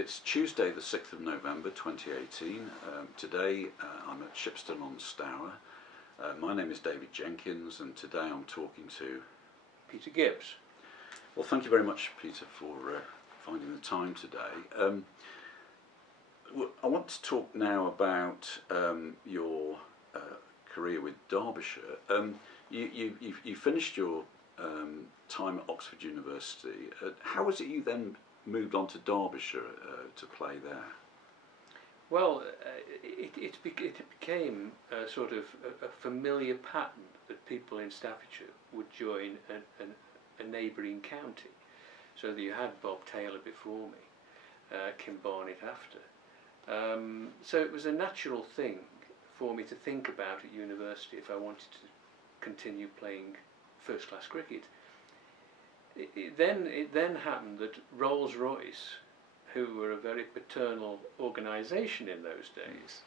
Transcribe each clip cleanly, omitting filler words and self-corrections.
It's Tuesday the 6th of November 2018. Today I'm at Shipston-on-Stour. My name is David Jenkins and today I'm talking to Peter Gibbs. Well, thank you very much, Peter, for finding the time today. I want to talk now about your career with Derbyshire. You finished your time at Oxford University. How was it you then moved on to Derbyshire to play there? Well, it became a sort of a familiar pattern that people in Staffordshire would join a neighbouring county. So that you had Bob Taylor before me, Kim Barnett after. So it was a natural thing for me to think about at university if I wanted to continue playing first-class cricket. It then happened that Rolls-Royce, who were a very paternal organisation in those days,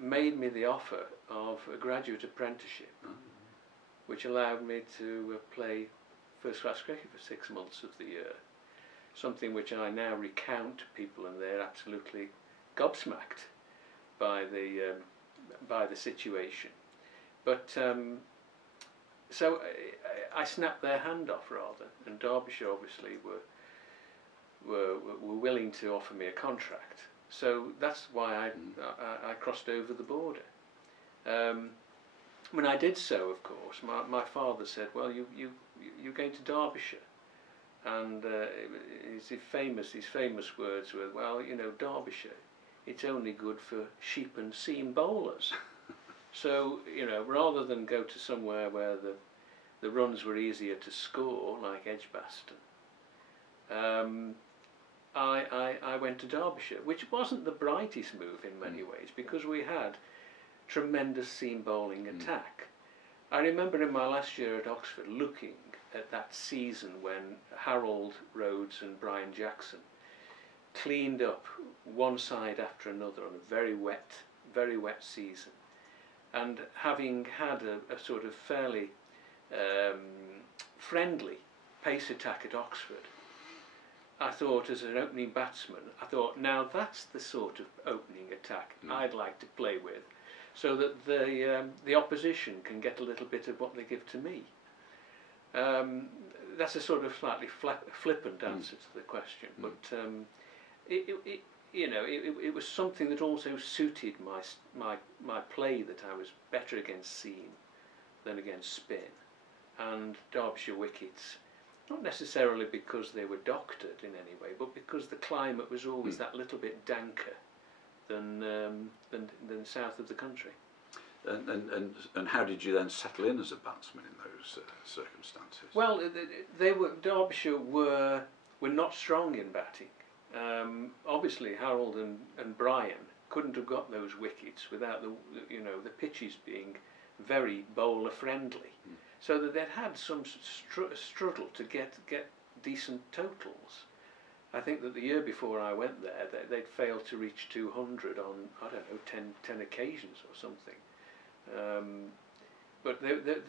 made me the offer of a graduate apprenticeship, which allowed me to play first-class cricket for 6 months of the year. Something which I now recount to people, and they're absolutely gobsmacked by the situation. But so I snapped their hand off rather, and Derbyshire obviously were willing to offer me a contract. So that's why I crossed over the border. When I did so, of course, my father said, "Well, you're going to Derbyshire," and his famous words were, "Well, you know, Derbyshire, it's only good for sheep and seam bowlers." So, you know, rather than go to somewhere where the runs were easier to score, like Edgbaston, I went to Derbyshire, which wasn't the brightest move in many ways, because we had tremendous seam bowling attack. I remember in my last year at Oxford looking at that season when Harold Rhodes and Brian Jackson cleaned up one side after another on a very wet season. And having had a sort of fairly friendly pace attack at Oxford, I thought, as an opening batsman, now that's the sort of opening attack I'd like to play with, so that the opposition can get a little bit of what they give to me. That's a sort of slightly flippant answer to the question, but it was something that also suited my play, that I was better against seam than against spin, and Derbyshire wickets, not necessarily because they were doctored in any way, but because the climate was always that little bit danker than south of the country. And how did you then settle in as a batsman in those circumstances? Well, Derbyshire were not strong in batting. Obviously, Harold and Brian couldn't have got those wickets without the pitches being very bowler friendly, so that they'd had some struggle to get decent totals. I think that the year before I went there, they'd failed to reach 200 on, I don't know, 10 occasions or something. But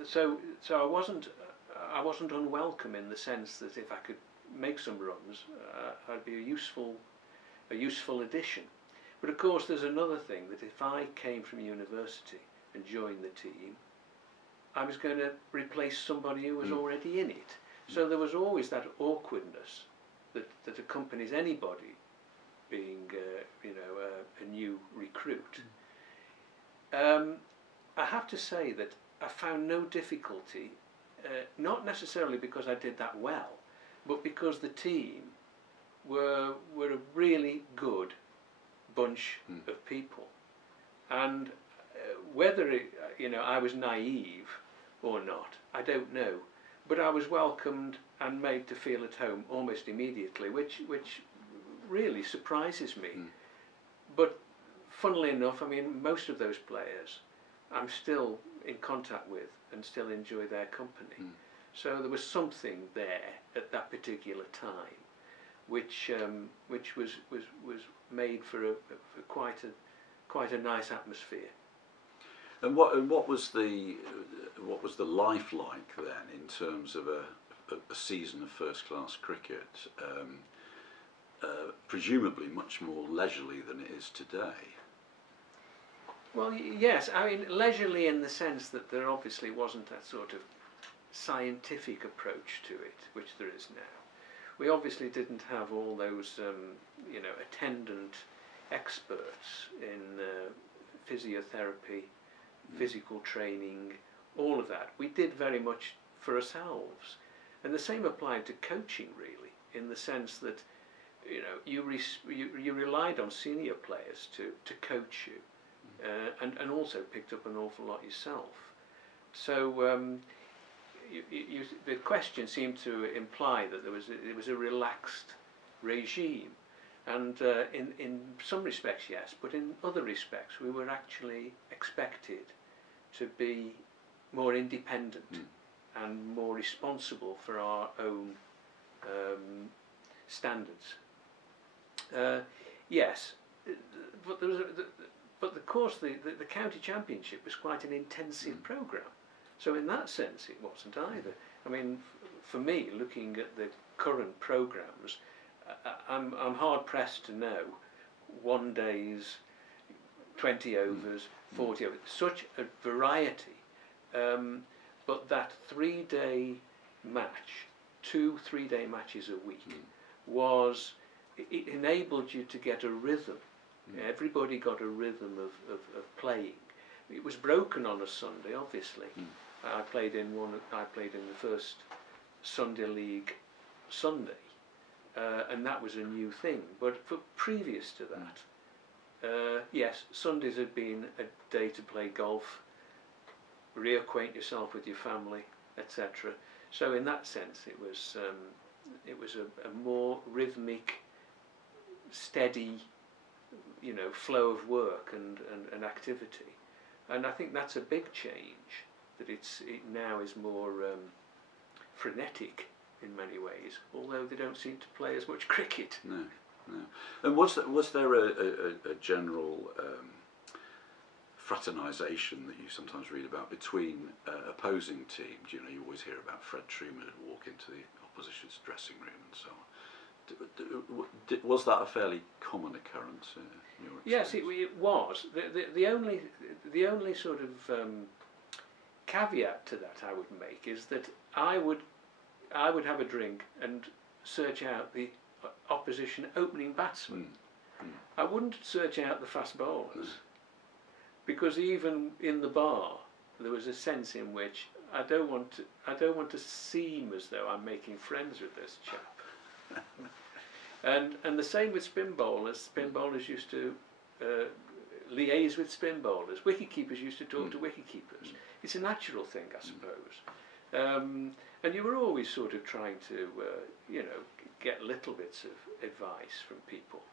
so I wasn't unwelcome in the sense that if I could make some runs, I'd be a useful addition. But of course, there's another thing, that if I came from university and joined the team, I was going to replace somebody who was already in it. So there was always that awkwardness that accompanies anybody being, a new recruit. I have to say that I found no difficulty, not necessarily because I did that well, but because the team were a really good bunch of people, and whether I was naive or not, I don't know, but I was welcomed and made to feel at home almost immediately, which really surprises me. But funnily enough, I mean, most of those players I'm still in contact with and still enjoy their company. So there was something there at that particular time, which was made for quite a nice atmosphere. And what was the life like then in terms of a season of first class cricket? presumably much more leisurely than it is today. Well, yes, I mean leisurely in the sense that there obviously wasn't that sort of scientific approach to it, which there is now. We obviously didn't have all those, attendant experts in physiotherapy, physical training, all of that. We did very much for ourselves, and the same applied to coaching, really, in the sense that you relied on senior players to coach you, and also picked up an awful lot yourself. So the question seemed to imply that it was a relaxed regime, and in some respects yes, but in other respects we were actually expected to be more independent and more responsible for our own standards. Yes, but of course the county championship was quite an intensive programme. So in that sense, it wasn't either. I mean, for me, looking at the current programmes, I'm hard pressed to know 1 day's, 20 overs, 40 overs, such a variety. But that 3-day match, 2 3-day matches a week, it enabled you to get a rhythm. Everybody got a rhythm of playing. It was broken on a Sunday, obviously. I played in the first Sunday League Sunday, and that was a new thing. But previous to that, yes, Sundays had been a day to play golf, reacquaint yourself with your family, etc. So in that sense, it was a more rhythmic, steady, flow of work and activity. And I think that's a big change. That it now is more frenetic in many ways, although they don't seem to play as much cricket. No. And was there a general fraternisation that you sometimes read about between opposing teams? You always hear about Fred Truman would walk into the opposition's dressing room and so on. Was that a fairly common occurrence in your experience? Yes, it was. The only sort of caveat to that I would make is that I would have a drink and search out the opposition opening batsman. I wouldn't search out the fast bowlers, because even in the bar there was a sense in which I don't want to seem as though I'm making friends with this chap. And the same with spin bowlers. Spin bowlers used to liaise with spin bowlers. Wicket keepers used to talk to wicket keepers. It's a natural thing, I suppose. And you were always sort of trying to, get little bits of advice from people.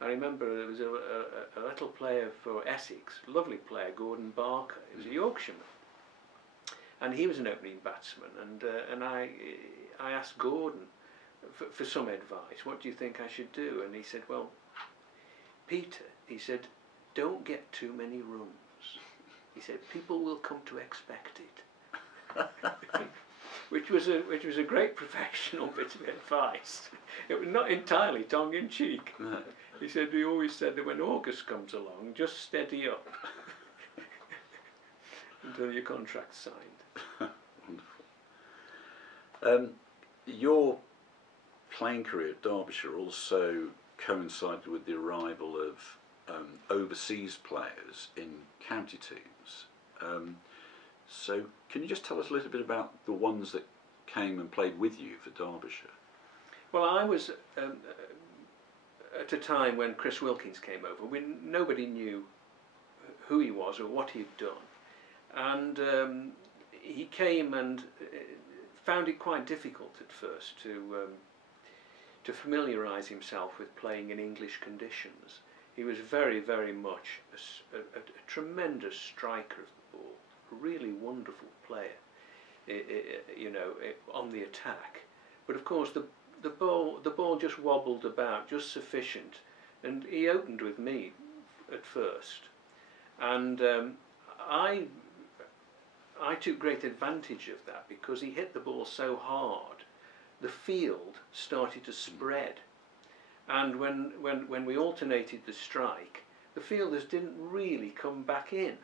I remember there was a little player for Essex, lovely player, Gordon Barker. He was a Yorkshireman, and he was an opening batsman. And I asked Gordon for some advice. What do you think I should do? And he said, well, Peter, he said, don't get too many runs. He said, people will come to expect it. which was a great professional bit of advice. It was not entirely tongue-in-cheek. No. He said, he always said that when August comes along, just steady up until your contract's signed. Wonderful. Your playing career at Derbyshire also coincided with the arrival of overseas players in county teams. So can you just tell us a little bit about the ones that came and played with you for Derbyshire? Well, I was at a time when Chris Wilkins came over, when nobody knew who he was or what he'd done. And he came and found it quite difficult at first to familiarise himself with playing in English conditions. He was very, very much a tremendous striker of the ball, a really wonderful player, on the attack. But of course the ball just wobbled about just sufficient, and he opened with me at first, and I took great advantage of that because he hit the ball so hard, the field started to spread, And when we alternated the strike, the fielders didn't really come back in,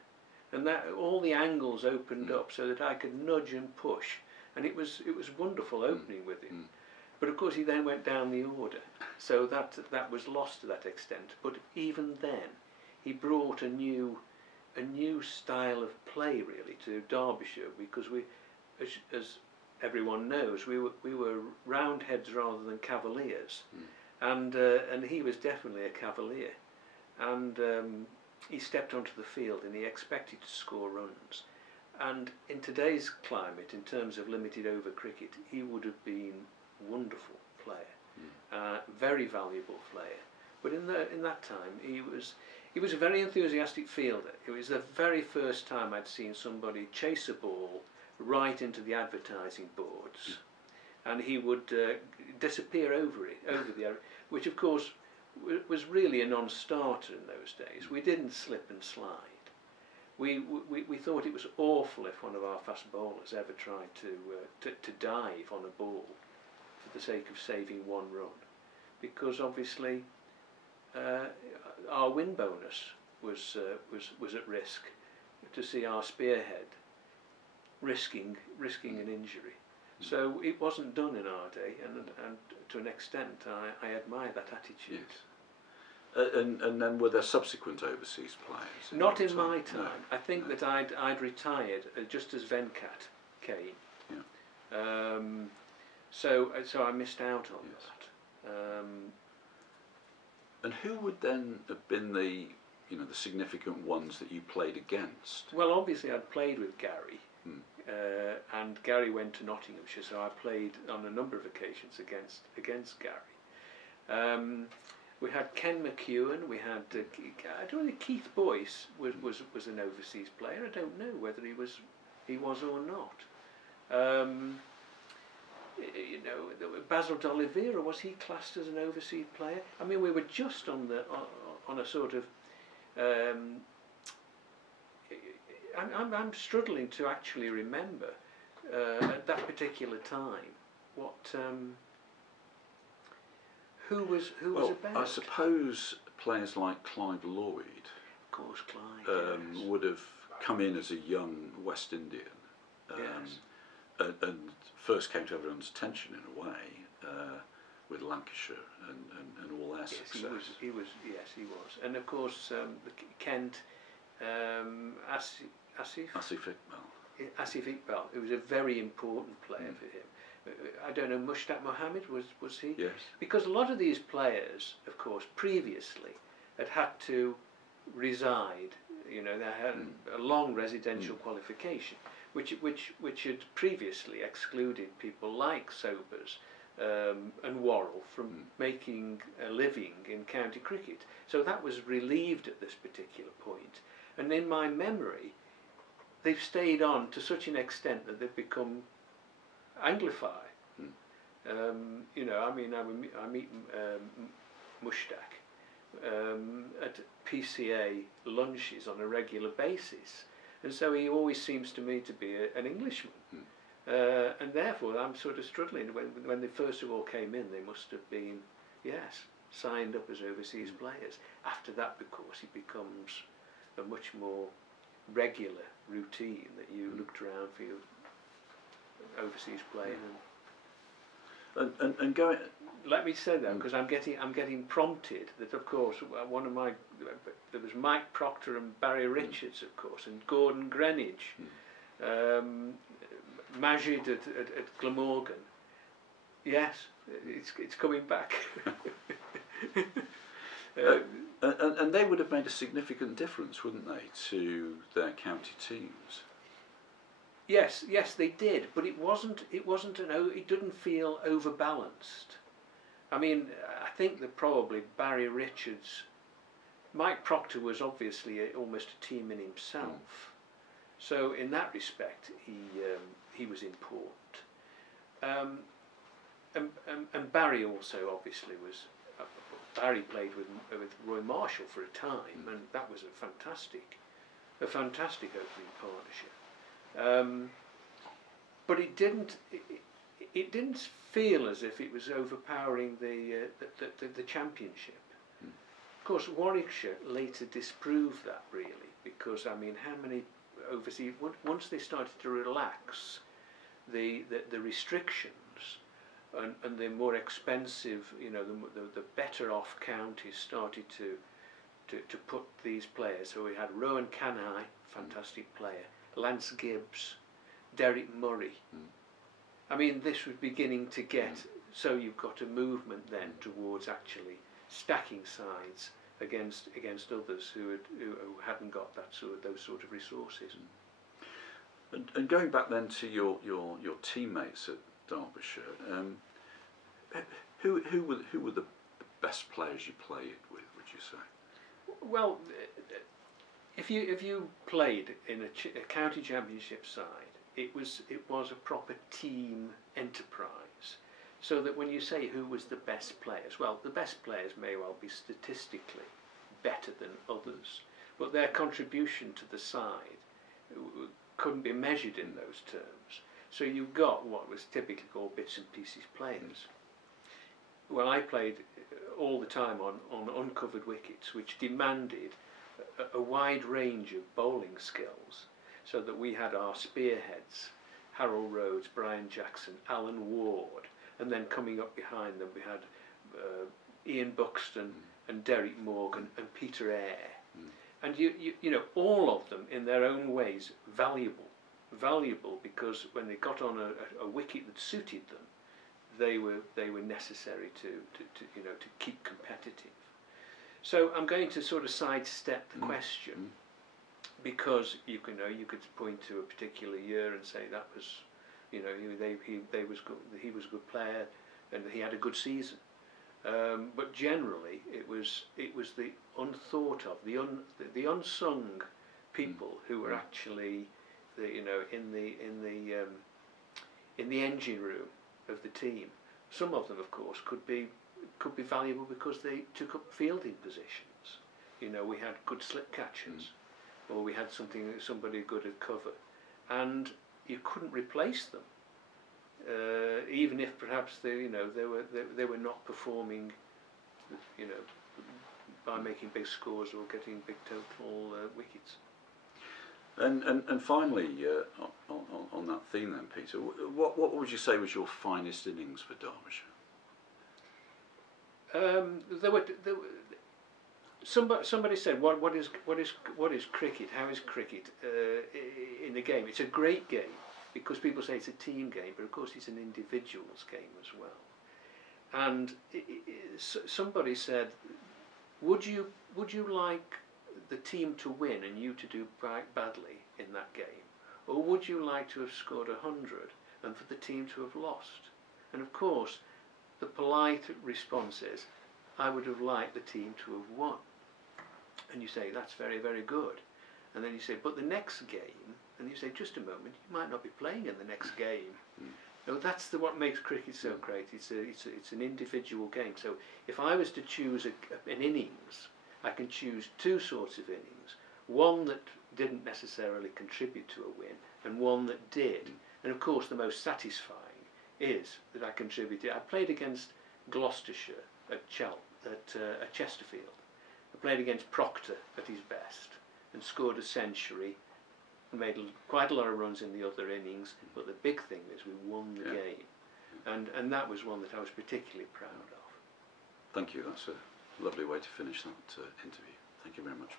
and that all the angles opened up so that I could nudge and push, and it was wonderful opening with him. But of course he then went down the order, so that was lost to that extent. But even then, he brought a new style of play really to Derbyshire, because we, as everyone knows, we were roundheads rather than cavaliers, and he was definitely a cavalier, and he stepped onto the field and he expected to score runs, and in today's climate, in terms of limited over cricket, he would have been a wonderful player, very valuable player. But in that time, he was a very enthusiastic fielder. It was the very first time I'd seen somebody chase a ball right into the advertising boards, and he would disappear over the area, which of course was really a non-starter in those days. We didn't slip and slide. We thought it was awful if one of our fast bowlers ever tried to dive on a ball for the sake of saving one run, because obviously our win bonus was at risk, to see our spearhead risking an injury. So it wasn't done in our day, and to an extent I admire that attitude. Yes. And then were there subsequent overseas players? Not in my time. No. I think that I'd retired just as Venkat came. Yeah. So I missed out on that. And who would then have been the significant ones that you played against? Well, obviously I'd played with Gary, and Gary went to Nottinghamshire, so I played on a number of occasions against Gary. We had Ken McEwen. We had I don't know, Keith Boyce was an overseas player. I don't know whether he was or not. Basil D'Oliveira, was he classed as an overseas player? I mean, we were just on a sort of. I'm struggling to actually remember at that particular time what who was about. I suppose players like Clive Lloyd, of course, Clive, yes, would have come in as a young West Indian. Yes. And first came to everyone's attention in a way with Lancashire and all their success. He was, and of course Kent, Asif Iqbal, who was a very important player for him. I don't know, Mushtaq Mohammed, was he? Yes. Because a lot of these players, of course, previously had to reside. They had a long residential qualification, which had previously excluded people like Sobers and Worrell from making a living in county cricket. So that was relieved at this particular point. And in my memory, they've stayed on to such an extent that they've become Anglified. I meet Mushtaq at PCA lunches on a regular basis, and so he always seems to me to be an Englishman. And therefore I'm sort of struggling. When they first of all came in, they must have been, signed up as overseas players. After that, of course, it becomes a much more regular routine that you looked around for your overseas playing. And going. Let me say that, because I'm getting prompted that, of course, there was Mike Proctor and Barry Richards, of course, and Gordon Greenwich, Majid at Glamorgan. Yes, it's coming back. And they would have made a significant difference, wouldn't they, to their county teams? Yes, they did, but it didn't feel overbalanced. I mean, I think that probably Barry Richards, Mike Proctor was obviously almost a team in himself. So in that respect, he was important. And Barry also obviously was. Barry played with Roy Marshall for a time, and that was a fantastic opening partnership. But it didn't. it didn't feel as if it was overpowering the championship. Of course, Warwickshire later disproved that, really, because I mean, how many overseas, once they started to relax the restrictions, and the more expensive, you know, the better off counties started to put these players. So we had Rowan Canhai, fantastic player, Lance Gibbs, Derek Murray. I mean, this was beginning to get, so you've got a movement then towards actually stacking sides against others who hadn't got those sort of resources. And going back then to your teammates at Derbyshire, who were the best players you played with, would you say? Well, if you played in a county championship side, it was a proper team enterprise. So that when you say who was the best players, well, the best players may well be statistically better than others, but their contribution to the side couldn't be measured in those terms. So you got what was typically called bits and pieces players. Well, I played all the time on uncovered wickets, which demanded a wide range of bowling skills, so that we had our spearheads, Harold Rhodes, Brian Jackson, Alan Ward, and then coming up behind them we had Ian Buxton and Derek Morgan and Peter Eyre. And you know, all of them in their own ways valuable because when they got on a wicket that suited them, they were necessary to you know, to keep competitive. So I'm going to sort of sidestep the question, because you could point to a particular year and say that was, you know, he was good, he was a good player and he had a good season. But generally, it was the unthought of, the unsung people who were actually, you know, in the engine room of the team. Some of them, of course, could be valuable because they took up fielding positions. You know, we had good slip catchers, or we had somebody good at cover, and you couldn't replace them. Even if perhaps they were not performing, you know, by making big scores or getting big total wickets. And finally, on that theme then, Peter, what would you say was your finest innings for Derbyshire? Somebody said, what is cricket? How is cricket in the game? It's a great game, because people say it's a team game, but of course it's an individual's game as well. And somebody said, would you like the team to win and you to do badly in that game, or would you like to have scored 100 and for the team to have lost? And of course, the polite response is, I would have liked the team to have won. And you say, that's very, very good. And then you say, but the next game, and you say, just a moment, you might not be playing in the next game. No, that's what makes cricket so great. It's an individual game. So if I was to choose an innings, I can choose two sorts of innings. One that didn't necessarily contribute to a win, and one that did. And of course, the most satisfying is that I contributed. I played against Gloucestershire at Chesterfield. I played against Proctor at his best and scored a century and made quite a lot of runs in the other innings, but the big thing is we won the game, and that was one that I was particularly proud of. Thank you, that's a lovely way to finish that interview. Thank you very much.